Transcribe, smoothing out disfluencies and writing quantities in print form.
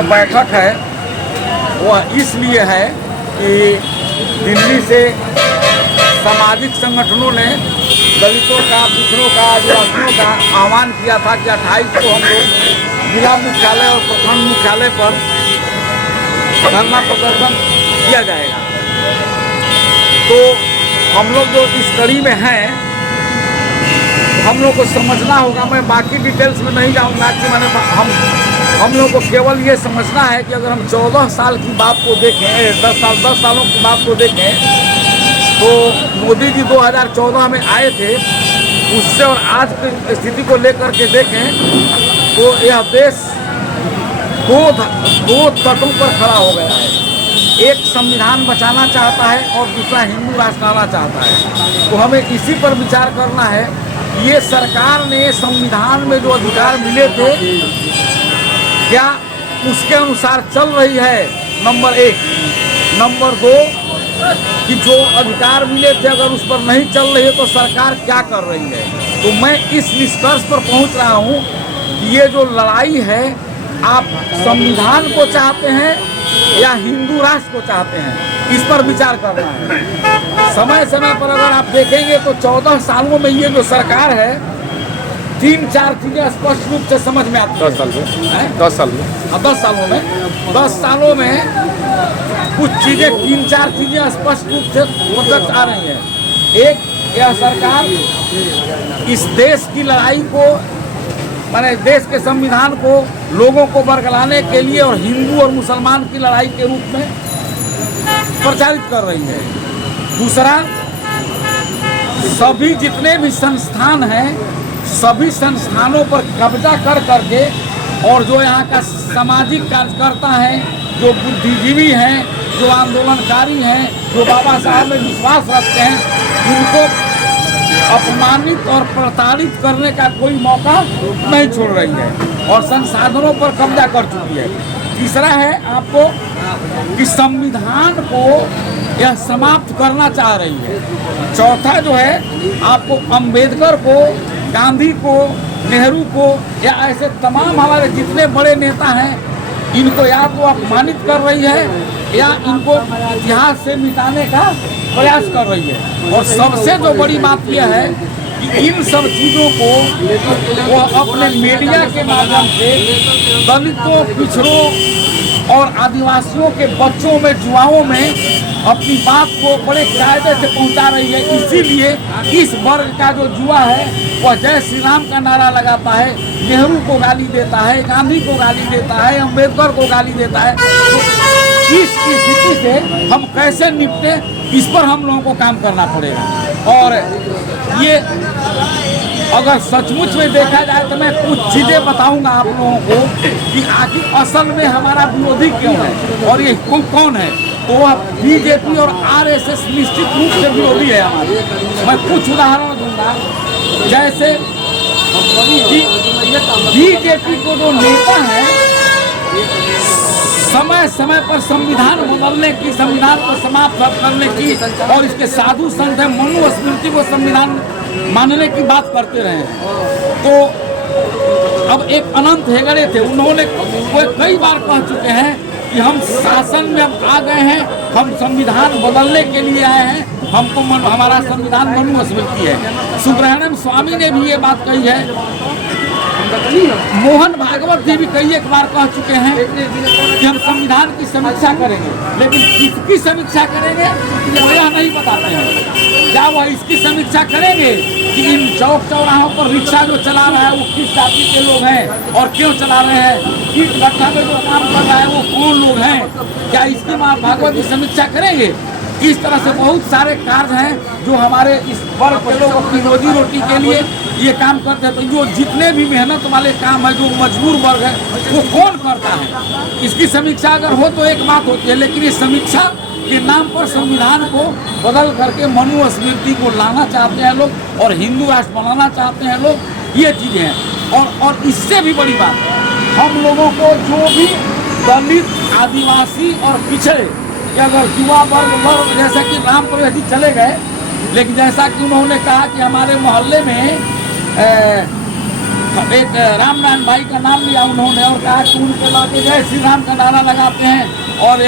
यह बैठक है वह इसलिए है कि दिल्ली से सामाजिक संगठनों ने दलितों का, पिछड़ों का, आदिवासियों का आह्वान किया था कि 28 को हम लोग जिला मुख्यालय और प्रखंड मुख्यालय पर धरना प्रदर्शन किया जाएगा। तो हम लोग जो इस कड़ी में हैं, हम लोग को समझना होगा, मैं बाकी डिटेल्स में नहीं जाऊंगा कि मैंने हम लोग को केवल ये समझना है कि अगर हम 14 साल की बात को देखें, 10 सालों की बात को देखें, तो मोदी जी 2014 में आए थे, उससे और आज की स्थिति को लेकर के देखें तो यह देश दो तटों पर खड़ा हो गया है। एक संविधान बचाना चाहता है और दूसरा हिंदू राष्ट्र लाना चाहता है। तो हमें इसी पर विचार करना है कि ये सरकार ने संविधान में जो अधिकार मिले थे क्या उसके अनुसार चल रही है, नंबर 1। नंबर 2 कि जो अधिकार मिले थे अगर उस पर नहीं चल रही है तो सरकार क्या कर रही है। तो मैं इस निष्कर्ष पर पहुंच रहा हूं कि ये जो लड़ाई है, आप संविधान को चाहते हैं या हिंदू राष्ट्र को चाहते हैं, इस पर विचार करना है। समय समय पर अगर आप देखेंगे तो 14 सालों में ये जो सरकार है, 3-4 चीजें स्पष्ट रूप से समझ में आती है। 10 सालों में कुछ चीजें, 3-4 चीजें स्पष्ट रूप से प्रकट आ रही हैं। एक, यह सरकार इस देश की लड़ाई को, माने देश के संविधान को लोगों को बरगलाने के लिए और हिंदू और मुसलमान की लड़ाई के रूप में प्रचारित कर रही है। दूसरा, सभी जितने भी संस्थान हैं, सभी संस्थानों पर कब्जा कर करके, और जो यहाँ का सामाजिक कार्यकर्ता हैं, जो बुद्धिजीवी हैं, जो आंदोलनकारी हैं, जो बाबा साहब में विश्वास रखते हैं, उनको अपमानित और प्रताड़ित करने का कोई मौका नहीं छोड़ रही है और संसाधनों पर कब्जा कर चुकी है। तीसरा है आपको कि संविधान को यह समाप्त करना चाह रही है। चौथा जो है आपको अम्बेडकर को, गांधी को, नेहरू को या ऐसे तमाम हमारे जितने बड़े नेता हैं, इनको या तो अपमानित कर रही है या इनको इतिहास से मिटाने का प्रयास कर रही है। और सबसे जो बड़ी बात यह है कि इन सब चीज़ों को वो अपने मीडिया के माध्यम से दलितों, पिछड़ों और आदिवासियों के बच्चों में, युवाओं में अपनी बात को बड़े कायदे से पहुंचा रही है। इसीलिए इस वर्ग का जो युवा है वह जय श्री राम का नारा लगाता है, नेहरू को गाली देता है, गांधी को गाली देता है, अम्बेडकर को गाली देता है। तो इस स्थिति से हम कैसे निपटे, इस पर हम लोगों को काम करना पड़ेगा। और ये अगर सचमुच में देखा जाए तो मैं कुछ चीज़ें बताऊंगा आप लोगों को कि आखिर असल में हमारा विरोधी क्यों है और ये कौन है। तो वह बीजेपी और आरएसएस निश्चित रूप से विरोधी है हमारे। मैं कुछ उदाहरण दूंगा, जैसे बीजेपी को जो नेता है समय समय पर संविधान बदलने की, संविधान को समाप्त करने की और इसके साधु संत है मनुस्मृति को संविधान मानने की बात करते रहे। तो अब एक अनंत हेगड़े थे, उन्होंने कई बार कह चुके हैं कि हम शासन में अब आ गए हैं, हम संविधान बदलने के लिए आए हैं, हमको हमारा संविधान मनुस्मृति है। सुब्रह्मण्यम स्वामी ने भी ये बात कही है, मोहन भागवत जी भी कई एक बार कह चुके हैं कि हम संविधान की समीक्षा करेंगे, लेकिन किसकी समीक्षा करेंगे यह नहीं बताते हैं। क्या वह इसकी समीक्षा करेंगे कि इन चौक चौराहों पर रिक्शा जो चला रहा है वो किस जाति के लोग हैं और क्यों चला रहे हैं, किस घटना में जो काम कर रहा है वो कौन लोग हैं, क्या इसकी भागवत की समीक्षा करेंगे। इस तरह से बहुत सारे कार्य हैं जो हमारे इस वर्ग के लोग अपनी रोजी रोटी के लिए ये काम करते हैं। तो जो जितने भी मेहनत वाले काम है, जो मजबूर वर्ग है, वो कौन करता है, इसकी समीक्षा अगर हो तो एक बात होती है। लेकिन ये समीक्षा के नाम पर संविधान को बदल करके मनुस्मृति को लाना चाहते हैं लोग और हिंदू राष्ट्र बनाना चाहते हैं लोग, ये चीज़ें हैं। और इससे भी बड़ी बात, हम लोगों को जो भी दलित, आदिवासी और पिछड़े कि अगर युवा वर्ग जैसा कि राम प्रवेश जी चले गए, लेकिन जैसा कि उन्होंने कहा कि हमारे मोहल्ले में एक रामनारायण भाई का नाम लिया उन्होंने और कहा कि उनके लाके जय श्री राम का नारा लगाते हैं और